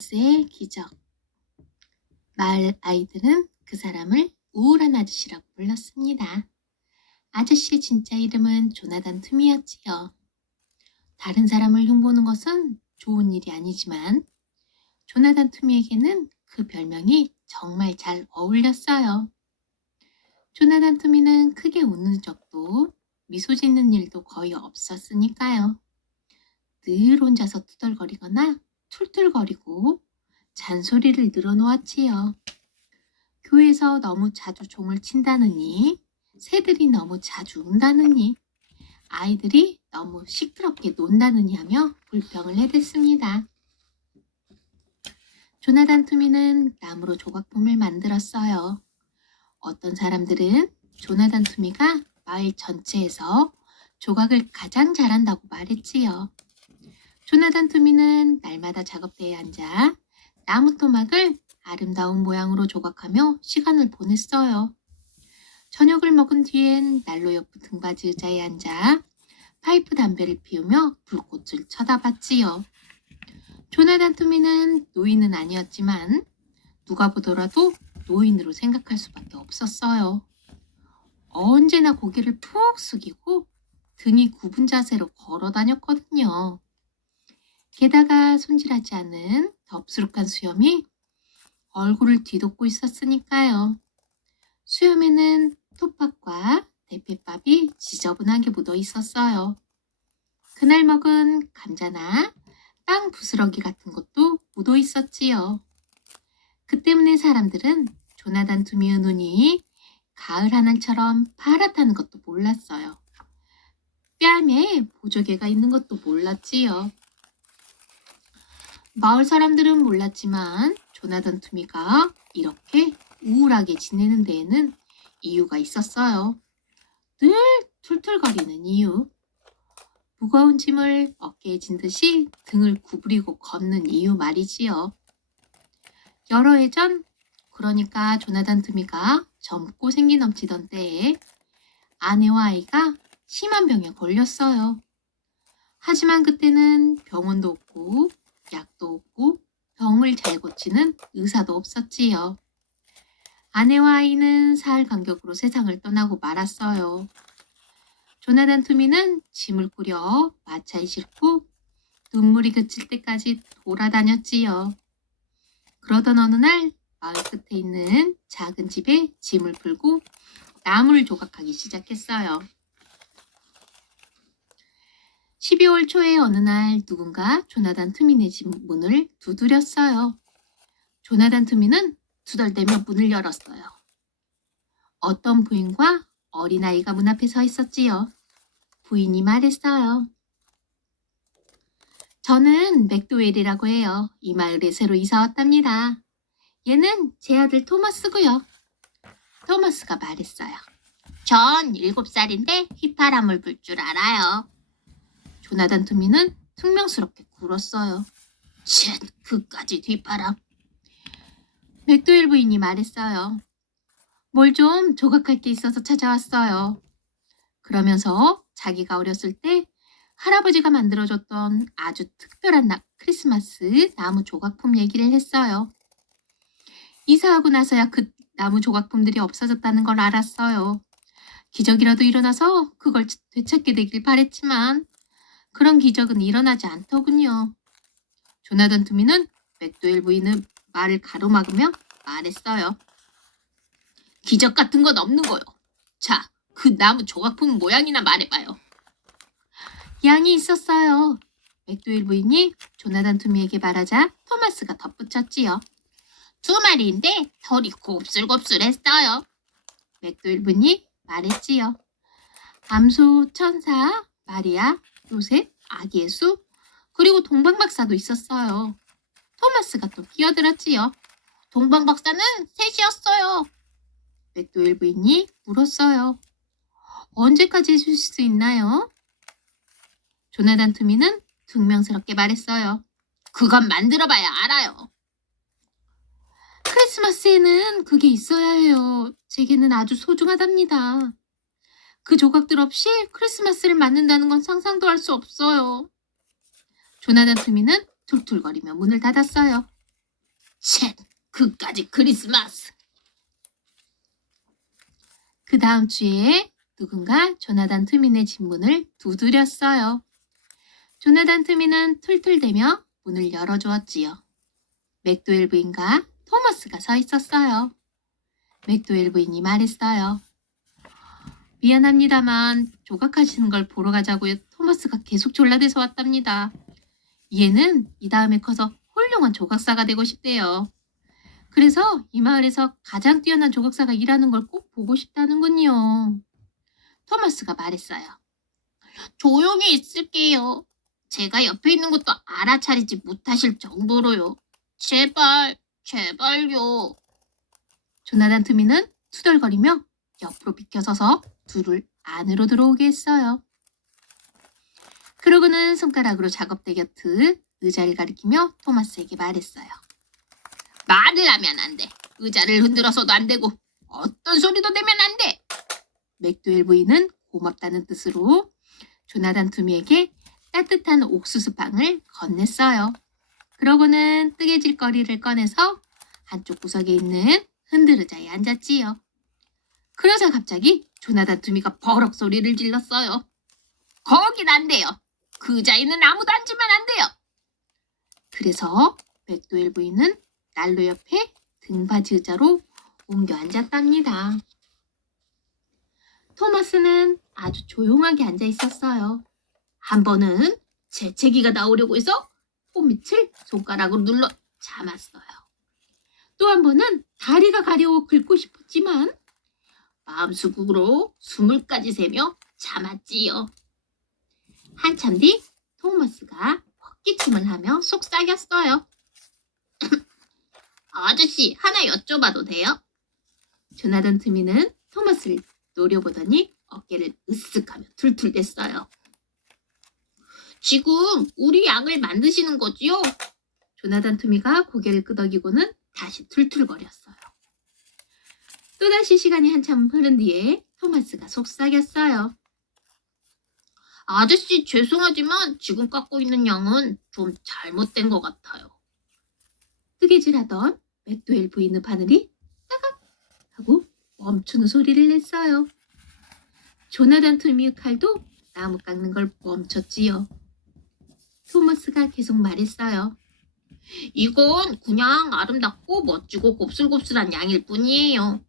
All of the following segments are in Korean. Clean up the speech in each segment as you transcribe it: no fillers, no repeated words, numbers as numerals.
의 기적. 마을 아이들은 그 사람을 우울한 아저씨라고 불렀습니다. 아저씨의 진짜 이름은 조나단 툼이었지요. 다른 사람을 흉보는 것은 좋은 일이 아니지만 조나단 툼이에게는 그 별명이 정말 잘 어울렸어요. 조나단 툼이는 크게 웃는 적도 미소 짓는 일도 거의 없었으니까요. 늘 혼자서 투덜거리거나 툴툴거리고 잔소리를 늘어놓았지요. 교회에서 너무 자주 종을 친다느니, 새들이 너무 자주 운다느니, 아이들이 너무 시끄럽게 논다느니 하며 불평을 해댔습니다. 조나단 투미는 나무로 조각품을 만들었어요. 어떤 사람들은 조나단 투미가 마을 전체에서 조각을 가장 잘한다고 말했지요. 조나단 투미는 날마다 작업대에 앉아 나무 토막을 아름다운 모양으로 조각하며 시간을 보냈어요. 저녁을 먹은 뒤엔 난로 옆 등받이 의자에 앉아 파이프 담배를 피우며 불꽃을 쳐다봤지요. 조나단 투미는 노인은 아니었지만 누가 보더라도 노인으로 생각할 수밖에 없었어요. 언제나 고개를 푹 숙이고 등이 굽은 자세로 걸어 다녔거든요. 게다가 손질하지 않은 덥수룩한 수염이 얼굴을 뒤덮고 있었으니까요. 수염에는 톱밥과 대패밥이 지저분하게 묻어 있었어요. 그날 먹은 감자나 빵 부스러기 같은 것도 묻어 있었지요. 그 때문에 사람들은 조나단 투미의 눈이 가을 하늘처럼 파랗다는 것도 몰랐어요. 뺨에 보조개가 있는 것도 몰랐지요. 마을 사람들은 몰랐지만 조나단 투미가 이렇게 우울하게 지내는 데에는 이유가 있었어요. 늘 툴툴거리는 이유. 무거운 짐을 어깨에 진 듯이 등을 구부리고 걷는 이유 말이지요. 여러 해 전, 그러니까 조나단 투미가 젊고 생기 넘치던 때에 아내와 아이가 심한 병에 걸렸어요. 하지만 그때는 병원도 없고 약도 없고 병을 잘 고치는 의사도 없었지요. 아내와 아이는 사흘 간격으로 세상을 떠나고 말았어요. 조나단 투미는 짐을 꾸려 마차에 싣고 눈물이 그칠 때까지 돌아다녔지요. 그러던 어느 날 마을 끝에 있는 작은 집에 짐을 풀고 나무를 조각하기 시작했어요. 12월 초에 어느 날 누군가 조나단 투미네 집 문을 두드렸어요. 조나단 투미는 투덜대며 문을 열었어요. 어떤 부인과 어린아이가 문 앞에 서 있었지요. 부인이 말했어요. 저는 맥도웰이라고 해요. 이 마을에 새로 이사 왔답니다. 얘는 제 아들 토마스고요. 토마스가 말했어요. 전 7살인데 휘파람을 불 줄 알아요. 조나단 투미는 퉁명스럽게 굴었어요. 쳇, 그까짓 휘파람. 맥도웰 부인이 말했어요. 뭘 좀 조각할 게 있어서 찾아왔어요. 그러면서 자기가 어렸을 때 할아버지가 만들어줬던 아주 특별한 크리스마스 나무 조각품 얘기를 했어요. 이사하고 나서야 그 나무 조각품들이 없어졌다는 걸 알았어요. 기적이라도 일어나서 그걸 되찾게 되길 바랬지만 그런 기적은 일어나지 않더군요. 조나단 투미는 맥도웰 부인의 말을 가로막으며 말했어요. 기적 같은 건 없는 거요. 자, 그 나무 조각품 모양이나 말해봐요. 양이 있었어요. 맥도웰 부인이 조나단 투미에게 말하자 토마스가 덧붙였지요. 2마리인데 털이 곱슬곱슬했어요. 맥도웰 부인이 말했지요. 암소, 천사, 마리아, 요셉, 아기 예수, 그리고 동방박사도 있었어요. 토마스가 또 끼어들었지요. 동방박사는 셋이었어요. 맥도웰 부인이 물었어요. 언제까지 해주실 수 있나요? 조나단 투미는 퉁명스럽게 말했어요. 그건 만들어봐야 알아요. 크리스마스에는 그게 있어야 해요. 제게는 아주 소중하답니다. 그 조각들 없이 크리스마스를 맞는다는 건 상상도 할 수 없어요. 조나단 투미는 툴툴거리며 문을 닫았어요. 쳇, 그까지 크리스마스. 그 다음 주에 누군가 조나단 트민의 집 문을 두드렸어요. 조나단 트민은 툴툴대며 문을 열어주었지요. 맥도웰 부인과 토머스가 서 있었어요. 맥도웰 부인이 말했어요. 미안합니다만 조각하시는 걸 보러 가자고요. 토머스가 계속 졸라대서 왔답니다. 얘는 이 다음에 커서 훌륭한 조각사가 되고 싶대요. 그래서 이 마을에서 가장 뛰어난 조각사가 일하는 걸 꼭 보고 싶다는군요. 토머스가 말했어요. 조용히 있을게요. 제가 옆에 있는 것도 알아차리지 못하실 정도로요. 제발요. 조나단 트미는 투덜거리며 옆으로 비켜서서 둘을 안으로 들어오게 했어요. 그러고는 손가락으로 작업대 곁을 의자를 가리키며 토마스에게 말했어요. 말을 하면 안 돼. 의자를 흔들어서도 안 되고 어떤 소리도 내면 안 돼. 맥도웰 부인은 고맙다는 뜻으로 조나단 투미에게 따뜻한 옥수수빵을 건넸어요. 그러고는 뜨개질거리를 꺼내서 한쪽 구석에 있는 흔들의자에 앉았지요. 그러자 갑자기 조나단 투미가 버럭 소리를 질렀어요. 거긴 안 돼요. 그 의자에는 아무도 앉으면 안 돼요. 그래서 맥도웰 부인은 난로 옆에 등받이 의자로 옮겨 앉았답니다. 토마스는 아주 조용하게 앉아 있었어요. 한 번은 재채기가 나오려고 해서 콧밑을 손가락으로 눌러 참았어요. 또 한 번은 다리가 가려워 긁고 싶었지만 마음속으로 숨을까지 세며 참았지요. 한참 뒤 토마스가 헛기침을 하며 속삭였어요. 아저씨, 하나 여쭤봐도 돼요? 조나단 트미는 토마스를 노려보더니 어깨를 으쓱하며 툴툴댔어요. 지금 우리 양을 만드시는 거지요? 조나단 투미가 고개를 끄덕이고는 다시 툴툴거렸어요. 또다시 시간이 한참 흐른 뒤에 토마스가 속삭였어요. 아저씨, 죄송하지만 지금 깎고 있는 양은 좀 잘못된 것 같아요. 뜨개질하던 맥도웰 부인의 바늘이 따각 하고 멈추는 소리를 냈어요. 조나단 투미의 칼도 나무 깎는 걸 멈췄지요. 토머스가 계속 말했어요. 이건 그냥 아름답고 멋지고 곱슬곱슬한 양일 뿐이에요.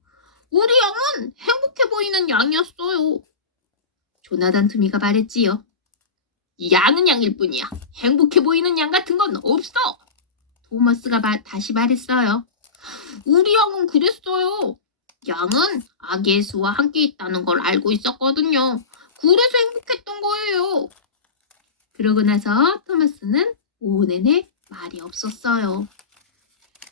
우리 양은 행복해 보이는 양이었어요. 조나단 투미가 말했지요. 양은 양일 뿐이야. 행복해 보이는 양 같은 건 없어. 토머스가 다시 말했어요. 우리 양은 그랬어요. 양은 아기 예수와 함께 있다는 걸 알고 있었거든요. 그래서 행복했던 거예요. 그러고 나서 토마스는 오후 내내 말이 없었어요.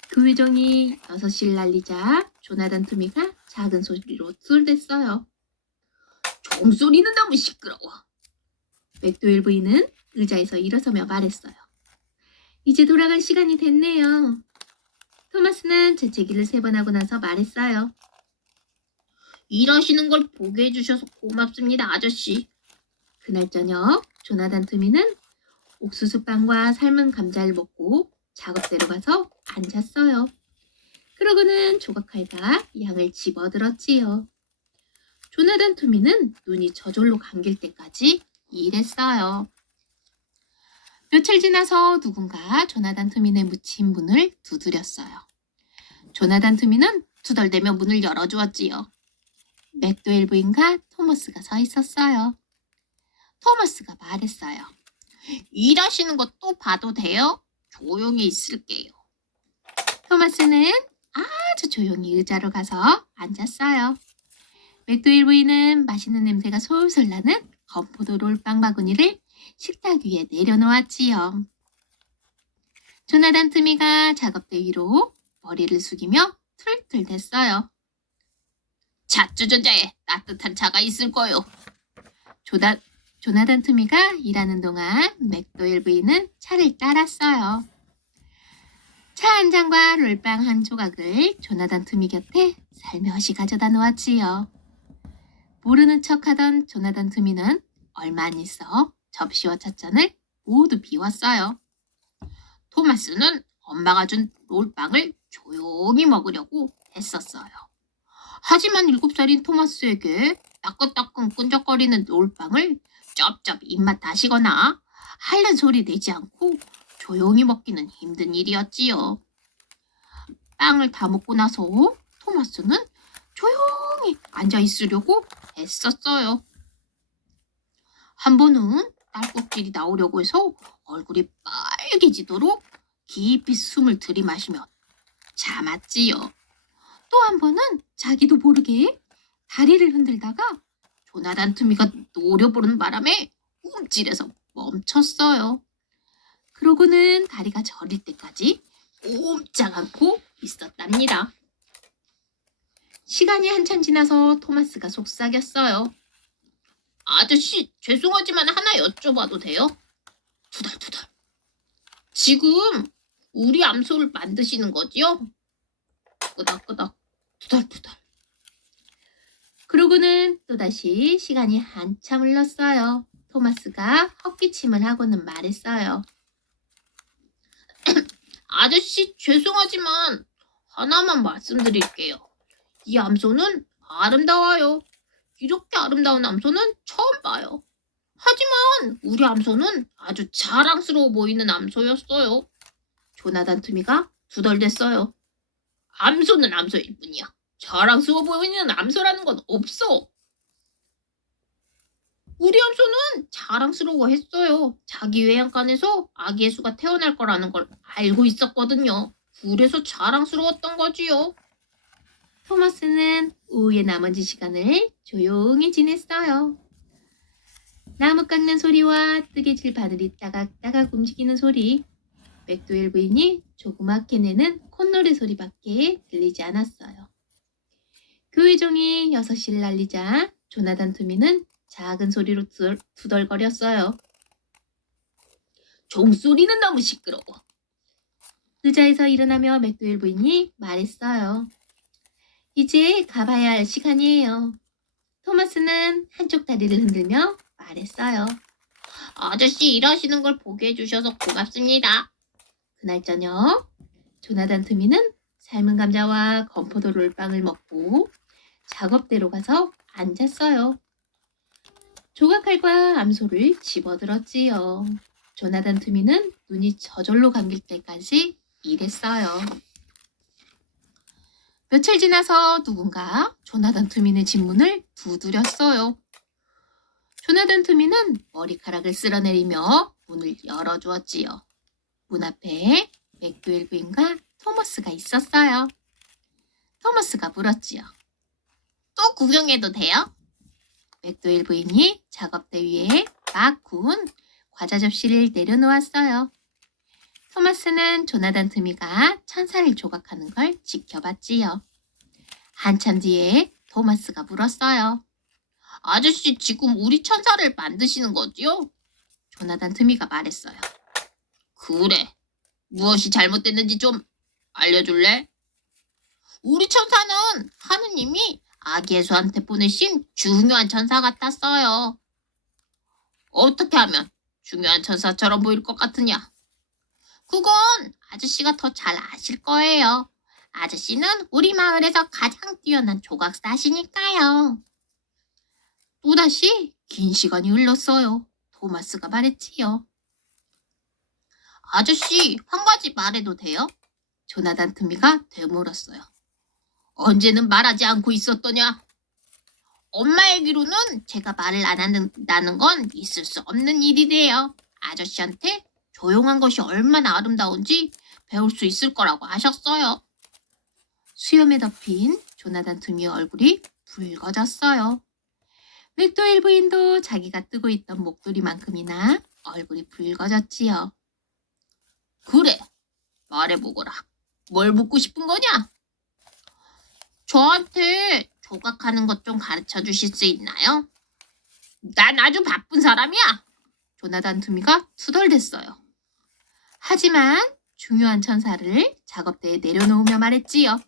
그 회정이 6시를 날리자 조나단 투미가 작은 소리로 툴댔어요. 종소리는 너무 시끄러워. 맥도웰 부인은 의자에서 일어서며 말했어요. 이제 돌아갈 시간이 됐네요. 토마스는 재채기를 3번 하고 나서 말했어요. 일하시는 걸 보게 해주셔서 고맙습니다, 아저씨. 그날 저녁 조나단 투미는 옥수수빵과 삶은 감자를 먹고 작업대로 가서 앉았어요. 그러고는 조각칼과 양을 집어들었지요. 조나단 투미는 눈이 저절로 감길 때까지 일했어요. 며칠 지나서 누군가 조나단 투민의 묻힌 문을 두드렸어요. 조나단 투민은 투덜대며 문을 열어주었지요. 맥도웰 부인과 토머스가 서 있었어요. 토머스가 말했어요. 일하시는 것도 봐도 돼요? 조용히 있을게요. 토마스는 아주 조용히 의자로 가서 앉았어요. 맥도웰 부인은 맛있는 냄새가 솔솔 나는 건포도 롤빵 바구니를 식탁 위에 내려놓았지요. 조나단 트미가 작업대 위로 머리를 숙이며 툴툴댔어요. 차 주전자에 따뜻한 차가 있을 거요. 조나단 트미가 일하는 동안 맥도웰 부인은 차를 따랐어요. 차 한 잔과 롤빵 한 조각을 조나단 트미 곁에 살며시 가져다 놓았지요. 모르는 척하던 조나단 트미는 얼마 안 있어 접시와 찻잔을 모두 비웠어요. 토마스는 엄마가 준 롤빵을 조용히 먹으려고 했었어요. 하지만 7살인 토마스에게 따끈따끈 끈적거리는 롤빵을 쩝쩝 입맛 다시거나 핥는 소리 내지 않고 조용히 먹기는 힘든 일이었지요. 빵을 다 먹고 나서 토마스는 조용히 앉아 있으려고 애썼어요. 한 번은 딸꾹질이 나오려고 해서 얼굴이 빨개지도록 깊이 숨을 들이마시며 참았지요. 또 한 번은 자기도 모르게 다리를 흔들다가 조나단 투미가 노려보는 바람에 움찔해서 멈췄어요. 그러고는 다리가 저릴 때까지 꼼짝 않고 있었답니다. 시간이 한참 지나서 토마스가 속삭였어요. 아저씨, 죄송하지만 하나 여쭤봐도 돼요? 투덜투덜. 지금 우리 암소를 만드시는 거지요? 끄덕끄덕, 투덜투덜. 그러고는 또다시 시간이 한참 흘렀어요. 토마스가 헛기침을 하고는 말했어요. 아저씨, 죄송하지만 하나만 말씀드릴게요. 이 암소는 아름다워요. 이렇게 아름다운 암소는 처음 봐요. 하지만 우리 암소는 아주 자랑스러워 보이는 암소였어요. 조나단 투미가 두덜댔어요. 암소는 암소일 뿐이야. 자랑스러워 보이는 암소라는 건 없어. 우리 암소는 자랑스러워했어요. 자기 외양간에서 아기 예수가 태어날 거라는 걸 알고 있었거든요. 그래서 자랑스러웠던 거지요. 토마스는 오후의 나머지 시간을 조용히 지냈어요. 나무 깎는 소리와 뜨개질 바늘이 따각따각 움직이는 소리, 맥도웰 부인이 조그맣게 내는 콧노래 소리밖에 들리지 않았어요. 교회 종이 6시를 날리자 조나단 투미는 작은 소리로 두덜거렸어요. 종소리는 너무 시끄러워. 의자에서 일어나며 맥도웰 부인이 말했어요. 이제 가봐야 할 시간이에요. 토마스는 한쪽 다리를 흔들며 말했어요. 아저씨 일하시는 걸 보게 해주셔서 고맙습니다. 그날 저녁 조나단 투미는 삶은 감자와 건포도 롤빵을 먹고 작업대로 가서 앉았어요. 조각칼과 암소를 집어들었지요. 조나단 투미는 눈이 저절로 감길 때까지 일했어요. 며칠 지나서 누군가 조나단 투미의 집 문을 두드렸어요. 조나단 투미는 머리카락을 쓸어내리며 문을 열어주었지요. 문 앞에 맥도웰 부인과 토마스가 있었어요. 토마스가 물었지요. 또 구경해도 돼요? 맥도웰 부인이 작업대 위에 막 구운 과자 접시를 내려놓았어요. 토마스는 조나단 투미가 천사를 조각하는 걸 지켜봤지요. 한참 뒤에 토마스가 물었어요. 아저씨 지금 우리 천사를 만드시는 거지요? 조나단 투미가 말했어요. 그래. 무엇이 잘못됐는지 좀 알려줄래? 우리 천사는 하느님이 아기 예수한테 보내신 중요한 천사 같았어요. 어떻게 하면 중요한 천사처럼 보일 것 같으냐? 그건 아저씨가 더 잘 아실 거예요. 아저씨는 우리 마을에서 가장 뛰어난 조각사시니까요. 또다시 긴 시간이 흘렀어요. 토마스가 말했지요. 아저씨, 한 가지 말해도 돼요? 조나단 투미가 되물었어요. 언제는 말하지 않고 있었더냐? 엄마 얘기로는 제가 말을 안 한다는 건 있을 수 없는 일이래요. 아저씨한테 조용한 것이 얼마나 아름다운지 배울 수 있을 거라고 하셨어요. 수염에 덮인 조나단 투미의 얼굴이 붉어졌어요. 맥도웰 부인도 자기가 뜨고 있던 목도리만큼이나 얼굴이 붉어졌지요. 그래, 말해보거라. 뭘 묻고 싶은 거냐? 저한테 조각하는 것 좀 가르쳐 주실 수 있나요? 난 아주 바쁜 사람이야. 조나단 투미가 투덜댔어요. 하지만 중요한 천사를 작업대에 내려놓으며 말했지요.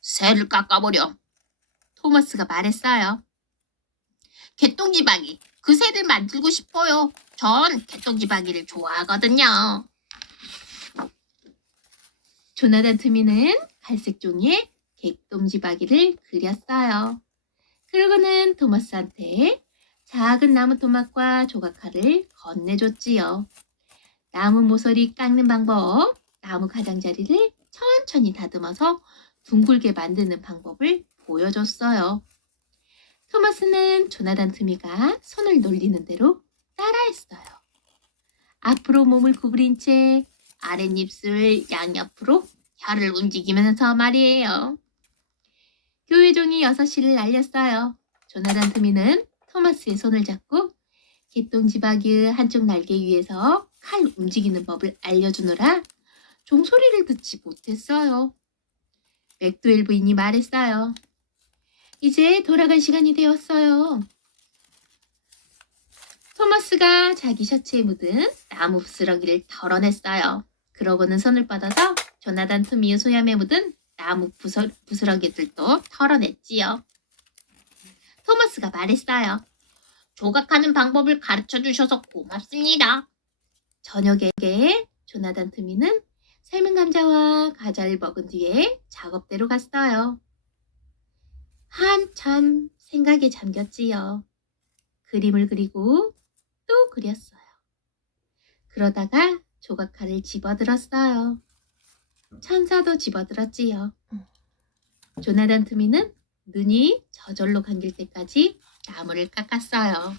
새를 깎아버려. 토마스가 말했어요. 개똥지방이 그 새를 만들고 싶어요. 전 개똥지방이를 좋아하거든요. 조나단 투미는 갈색 종이에 객동지바기를 그렸어요. 그러고는 토마스한테 작은 나무 토막과 조각칼을 건네줬지요. 나무 모서리 깎는 방법, 나무 가장자리를 천천히 다듬어서 둥글게 만드는 방법을 보여줬어요. 토마스는 조나단 투미가 손을 놀리는 대로 따라했어요. 앞으로 몸을 구부린 채 아랫입술 양옆으로 혀를 움직이면서 말이에요. 교회 종이 6시를 알렸어요. 조나단 투미는 토마스의 손을 잡고 개똥지바귀의 한쪽 날개 위에서 칼 움직이는 법을 알려주느라 종소리를 듣지 못했어요. 맥도웰 부인이 말했어요. 이제 돌아갈 시간이 되었어요. 토마스가 자기 셔츠에 묻은 나무 부스러기를 덜어냈어요. 그러고는 손을 뻗어서 조나단 투미의 소염에 묻은 나무 부스러기들도 털어냈지요. 토마스가 말했어요. 조각하는 방법을 가르쳐 주셔서 고맙습니다. 저녁에 조나단 투미는 삶은 감자와 과자를 먹은 뒤에 작업대로 갔어요. 한참 생각에 잠겼지요. 그림을 그리고 또 그렸어요. 그러다가 조각칼을 집어들었어요. 천사도 집어들었지요. 조나단 투미는 눈이 저절로 감길 때까지 나무를 깎았어요.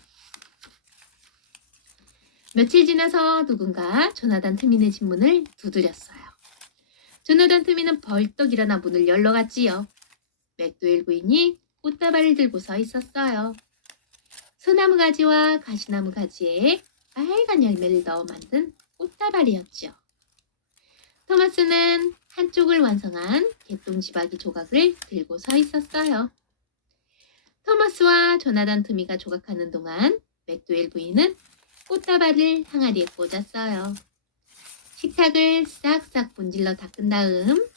며칠 지나서 누군가 조나단 투미네 집 문을 두드렸어요. 조나단 투미는 벌떡 일어나 문을 열러 갔지요. 맥도웰 부인이 꽃다발을 들고 서 있었어요. 소나무 가지와 가시나무 가지에 빨간 열매를 넣어 만든 꽃다발이었지요. 토마스는 한쪽을 완성한 개똥지바기 조각을 들고 서 있었어요. 토마스와 조나단 투미가 조각하는 동안 맥도웰 부인은 꽃다발을 항아리에 꽂았어요. 식탁을 싹싹 문질러 닦은 다음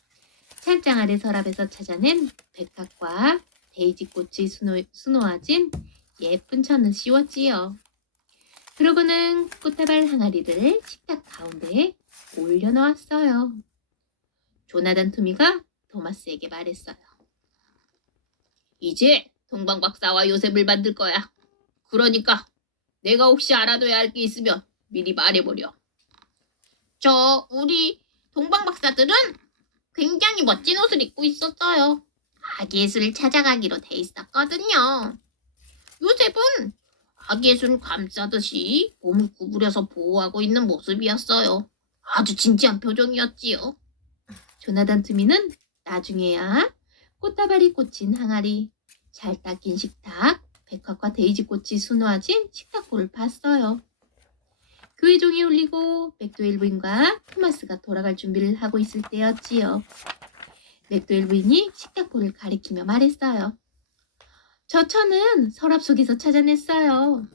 찬장 아래 서랍에서 찾아낸 백합과 데이지꽃이 수놓아진 예쁜 천을 씌웠지요. 그러고는 꽃다발 항아리를 식탁 가운데에 올려놓았어요. 조나단 투미가 토마스에게 말했어요. 이제 동방 박사와 요셉을 만들 거야. 그러니까 내가 혹시 알아둬야 할 게 있으면 미리 말해버려. 우리 동방 박사들은 굉장히 멋진 옷을 입고 있었어요. 아기 예수를 찾아가기로 돼 있었거든요. 요셉은 아기 예수를 감싸듯이 몸을 구부려서 보호하고 있는 모습이었어요. 아주 진지한 표정이었지요. 조나단 투미는 나중에야 꽃다발이 꽂힌 항아리, 잘 닦인 식탁, 백합과 데이지꽃이 수놓아진 식탁보를 봤어요. 교회 종이 울리고 맥도웰 부인과 토마스가 돌아갈 준비를 하고 있을 때였지요. 맥도웰 부인이 식탁보를 가리키며 말했어요. 저 천은 서랍 속에서 찾아냈어요.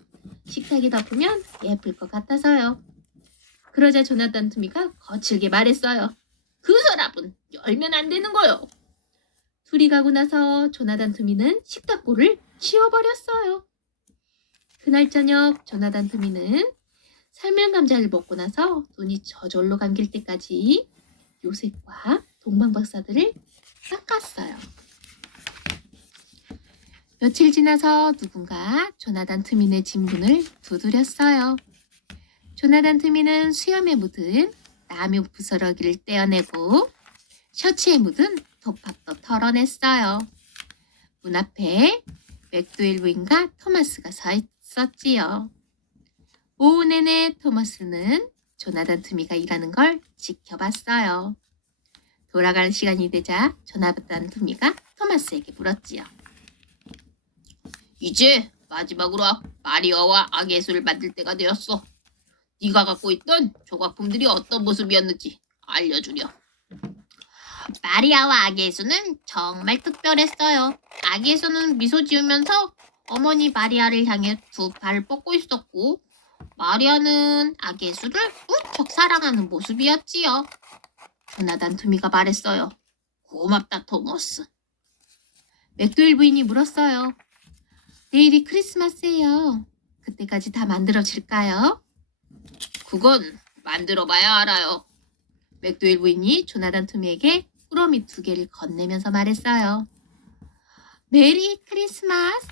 식탁에 덮으면 예쁠 것 같아서요. 그러자 조나단 투미가 거칠게 말했어요. 그 서랍은 열면 안 되는 거요. 둘이 가고 나서 조나단 투미는 식탁보를 치워버렸어요. 그날 저녁 조나단 투미는 삶은 감자를 먹고 나서 눈이 저절로 감길 때까지 요셉과 동방박사들을 깎았어요. 며칠 지나서 누군가 조나단 투미네 집 문을 두드렸어요. 조나단 투미는 수염에 묻은 나무 부스러기를 떼어내고 셔츠에 묻은 톱밥도 털어냈어요. 문 앞에 맥도웰 부인과 토마스가 서 있었지요. 오후 내내 토마스는 조나단 투미가 일하는 걸 지켜봤어요. 돌아갈 시간이 되자 조나단 투미가 토마스에게 물었지요. 이제 마지막으로 마리아와 아기 예수를 만들 때가 되었어. 네가 갖고 있던 조각품들이 어떤 모습이었는지 알려주렴. 마리아와 아기 예수는 정말 특별했어요. 아기 예수는 미소 지으면서 어머니 마리아를 향해 두 발을 뻗고 있었고 마리아는 아기 예수를 무척 사랑하는 모습이었지요. 조나단 투미가 말했어요. 고맙다 토머스. 맥도웰 부인이 물었어요. 내일이 크리스마스예요. 그때까지 다 만들어질까요? 그건 만들어봐야 알아요. 맥도웰 부인이 조나단 투미에게 꾸러미 2개를 건네면서 말했어요. 메리 크리스마스!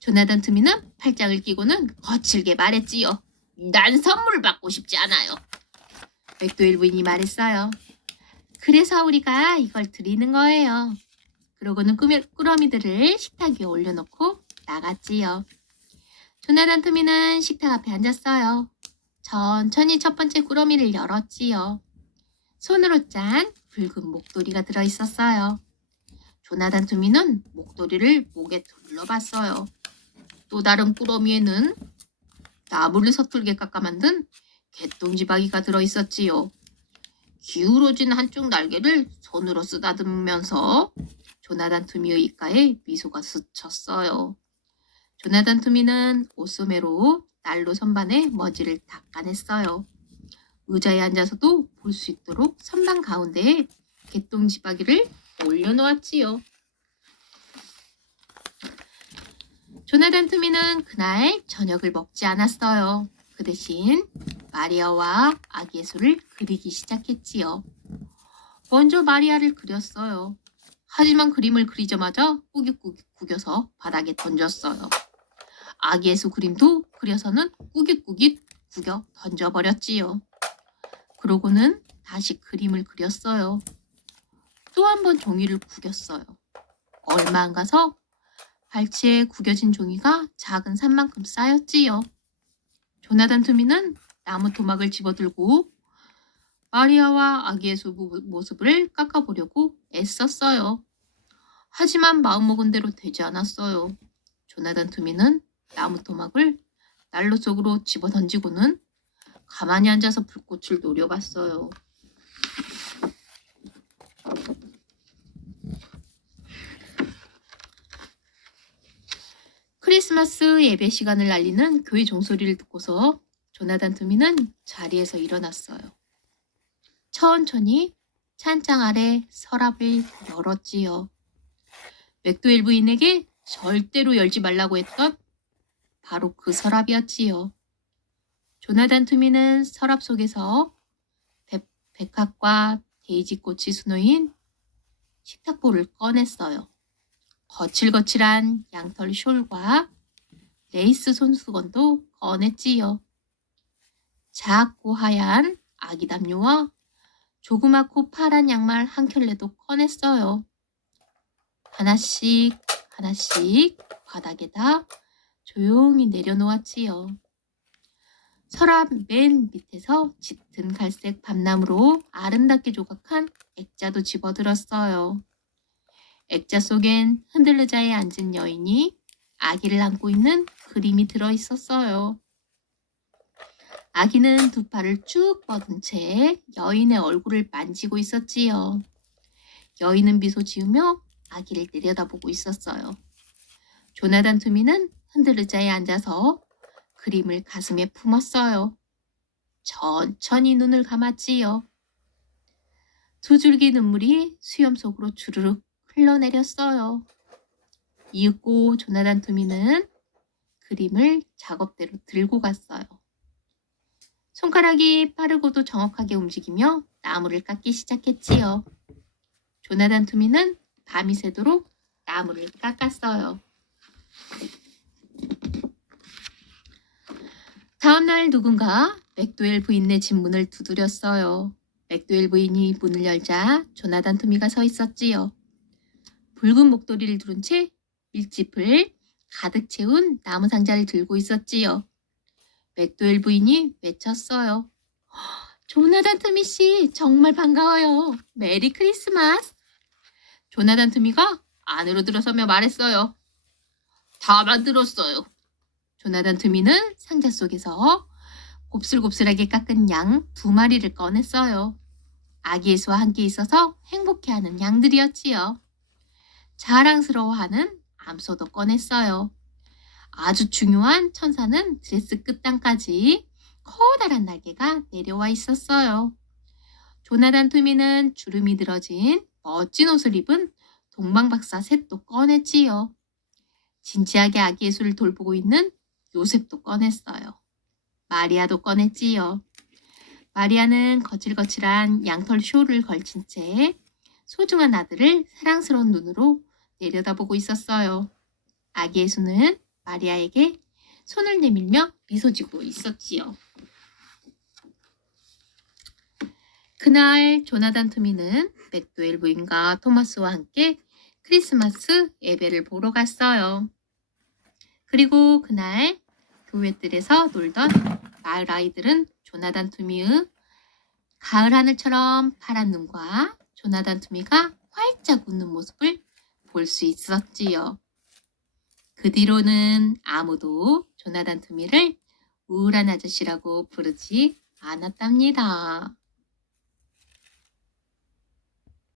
조나단 투미는 팔짱을 끼고는 거칠게 말했지요. 난 선물을 받고 싶지 않아요. 맥도웰 부인이 말했어요. 그래서 우리가 이걸 드리는 거예요. 그러고는 꾸러미들을 식탁 위에 올려놓고 나갔지요. 조나단 투미는 식탁 앞에 앉았어요. 천천히 첫 번째 꾸러미를 열었지요. 손으로 짠 붉은 목도리가 들어있었어요. 조나단 투미는 목도리를 목에 둘러봤어요. 또 다른 꾸러미에는 나무를 서툴게 깎아 만든 개똥지박이가 들어있었지요. 기울어진 한쪽 날개를 손으로 쓰다듬으면서 조나단 투미의 입가에 미소가 스쳤어요. 조나단 투미는 옷소매로 난로 선반에 먼지를 닦아냈어요. 의자에 앉아서도 볼 수 있도록 선반 가운데에 개똥지박이를 올려놓았지요. 조나단 투미는 그날 저녁을 먹지 않았어요. 그 대신 마리아와 아기 예수를 그리기 시작했지요. 먼저 마리아를 그렸어요. 하지만 그림을 그리자마자 꾸깃꾸깃 구겨서 바닥에 던졌어요. 아기 예수 그림도 그려서는 꾸깃꾸깃 구겨 던져버렸지요. 그러고는 다시 그림을 그렸어요. 또 한 번 종이를 구겼어요. 얼마 안 가서 발치에 구겨진 종이가 작은 산만큼 쌓였지요. 조나단 투미는 나무 토막을 집어들고 마리아와 아기 예수 모습을 깎아보려고 애썼어요. 하지만 마음먹은 대로 되지 않았어요. 조나단 투미는 나무 토막을 난로 속으로 집어던지고는 가만히 앉아서 불꽃을 노려봤어요. 크리스마스 예배 시간을 알리는 교회 종소리를 듣고서 조나단 투미는 자리에서 일어났어요. 천천히 찬장 아래 서랍을 열었지요. 맥도웰 부인에게 절대로 열지 말라고 했던 바로 그 서랍이었지요. 조나단 투미는 서랍 속에서 백합과 데이지꽃이 수놓인 식탁보를 꺼냈어요. 거칠거칠한 양털 숄과 레이스 손수건도 꺼냈지요. 작고 하얀 아기 담요와 조그맣고 파란 양말 한 켤레도 꺼냈어요. 하나씩 하나씩 바닥에다 조용히 내려놓았지요. 서랍 맨 밑에서 짙은 갈색 밤나무로 아름답게 조각한 액자도 집어들었어요. 액자 속엔 흔들 의자에 앉은 여인이 아기를 안고 있는 그림이 들어있었어요. 아기는 두 팔을 쭉 뻗은 채 여인의 얼굴을 만지고 있었지요. 여인은 미소 지으며 아기를 내려다보고 있었어요. 조나단 투미는 흔들 의자에 앉아서 그림을 가슴에 품었어요. 천천히 눈을 감았지요. 두 줄기 눈물이 수염 속으로 주르륵 흘러내렸어요. 이윽고 조나단 투미는 그림을 작업대로 들고 갔어요. 손가락이 빠르고도 정확하게 움직이며 나무를 깎기 시작했지요. 조나단 투미는 밤이 새도록 나무를 깎았어요. 다음날 누군가 맥도웰 부인네 집 문을 두드렸어요. 맥도웰 부인이 문을 열자 조나단 투미가 서 있었지요. 붉은 목도리를 두른 채 밀짚을 가득 채운 나무 상자를 들고 있었지요. 맥도웰 부인이 외쳤어요. 조나단 투미 씨, 정말 반가워요. 메리 크리스마스. 조나단 투미가 안으로 들어서며 말했어요. 다 만들었어요. 조나단 투미는 상자 속에서 곱슬곱슬하게 깎은 양 2마리를 꺼냈어요. 아기 예수와 함께 있어서 행복해하는 양들이었지요. 자랑스러워하는 암소도 꺼냈어요. 아주 중요한 천사는 드레스 끝단까지 커다란 날개가 내려와 있었어요. 조나단 투미는 주름이 들어진 멋진 옷을 입은 동방박사 셋도 꺼냈지요. 진지하게 아기 예수를 돌보고 있는 요셉도 꺼냈어요. 마리아도 꺼냈지요. 마리아는 거칠거칠한 양털 쇼를 걸친 채 소중한 아들을 사랑스러운 눈으로 내려다보고 있었어요. 아기 예수는 마리아에게 손을 내밀며 미소 지고 있었지요. 그날 조나단 투미는 맥도웰 부인과 토마스와 함께 크리스마스 예배를 보러 갔어요. 그리고 그날 교회들에서 놀던 마을 아이들은 조나단 투미의 가을 하늘처럼 파란 눈과 조나단 투미가 활짝 웃는 모습을 볼 수 있었지요. 그 뒤로는 아무도 조나단 투미를 우울한 아저씨라고 부르지 않았답니다.